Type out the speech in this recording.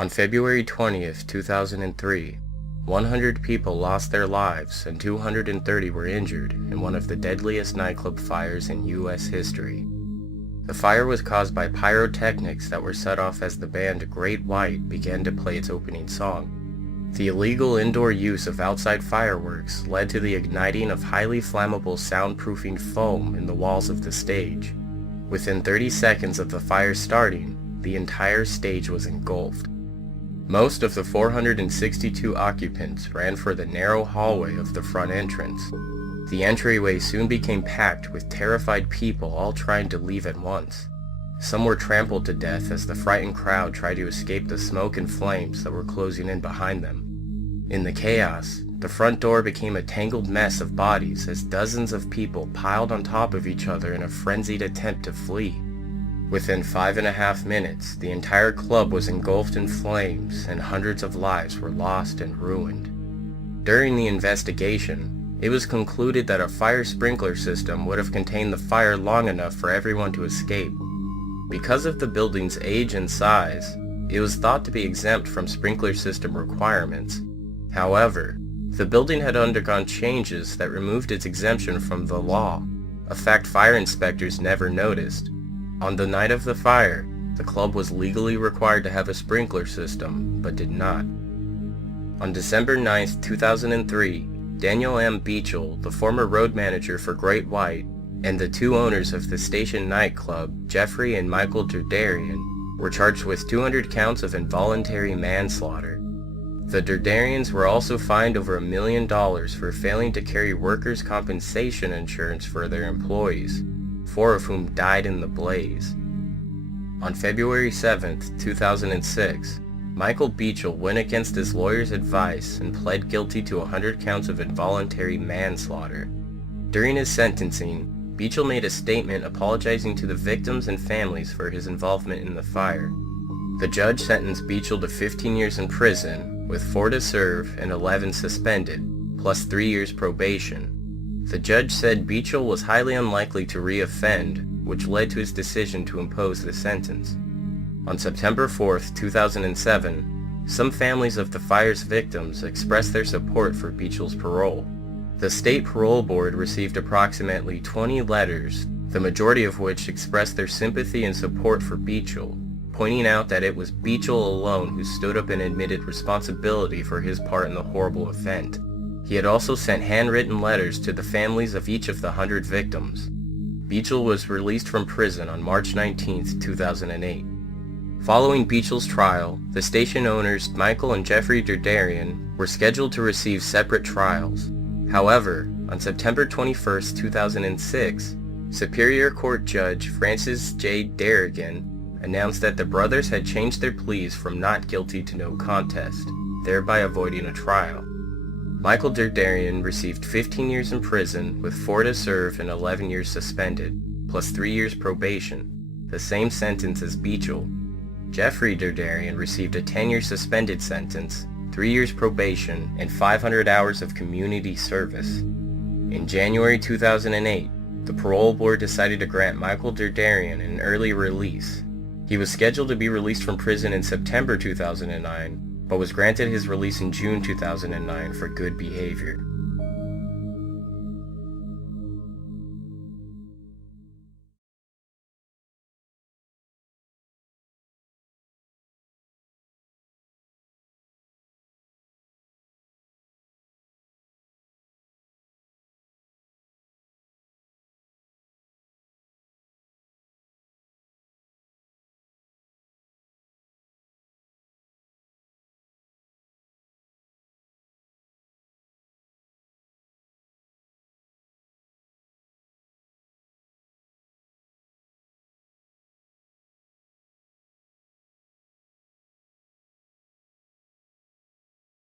On February 20th, 2003, 100 people lost their lives and 230 were injured in one of the deadliest nightclub fires in U.S. history. The fire was caused by pyrotechnics that were set off as the band Great White began to play its opening song. The illegal indoor use of outside fireworks led to the igniting of highly flammable soundproofing foam in the walls of the stage. Within 30 seconds of the fire starting, the entire stage was engulfed. Most of the 462 occupants ran for the narrow hallway of the front entrance. The entryway soon became packed with terrified people all trying to leave at once. Some were trampled to death as the frightened crowd tried to escape the smoke and flames that were closing in behind them. In the chaos, the front door became a tangled mess of bodies as dozens of people piled on top of each other in a frenzied attempt to flee. Within 5.5 minutes, the entire club was engulfed in flames and hundreds of lives were lost and ruined. During the investigation, it was concluded that a fire sprinkler system would have contained the fire long enough for everyone to escape. Because of the building's age and size, it was thought to be exempt from sprinkler system requirements. However, the building had undergone changes that removed its exemption from the law, a fact fire inspectors never noticed. On the night of the fire, the club was legally required to have a sprinkler system, but did not. On December 9, 2003, Daniel M. Beachel, the former road manager for Great White, and the two owners of the station nightclub, Jeffrey and Michael Derderian, were charged with 200 counts of involuntary manslaughter. The Derderians were also fined over $1 million for failing to carry workers' compensation insurance for their employees, 4 of whom died in the blaze. On February 7, 2006, Michael Beachel went against his lawyer's advice and pled guilty to 100 counts of involuntary manslaughter. During his sentencing, Beachel made a statement apologizing to the victims and families for his involvement in the fire. The judge sentenced Beachel to 15 years in prison, with 4 to serve and 11 suspended, plus 3 years probation. The judge said Beachel was highly unlikely to re-offend, which led to his decision to impose the sentence. On September 4, 2007, some families of the fire's victims expressed their support for Beachel's parole. The state parole board received approximately 20 letters, the majority of which expressed their sympathy and support for Beachel, pointing out that it was Beachel alone who stood up and admitted responsibility for his part in the horrible event. He had also sent handwritten letters to the families of each of the 100 victims. Beachel was released from prison on March 19, 2008. Following Beachel's trial, the station owners Michael and Jeffrey Derderian were scheduled to receive separate trials. However, on September 21, 2006, Superior Court Judge Francis J. Darrigan announced that the brothers had changed their pleas from not guilty to no contest, thereby avoiding a trial. Michael Derderian received 15 years in prison with 4 to serve and 11 years suspended, plus 3 years probation, the same sentence as Beachel. Jeffrey Derderian received a 10-year suspended sentence, 3 years probation, and 500 hours of community service. In January 2008, the parole board decided to grant Michael Derderian an early release. He was scheduled to be released from prison in September 2009, but was granted his release in June 2009 for good behavior.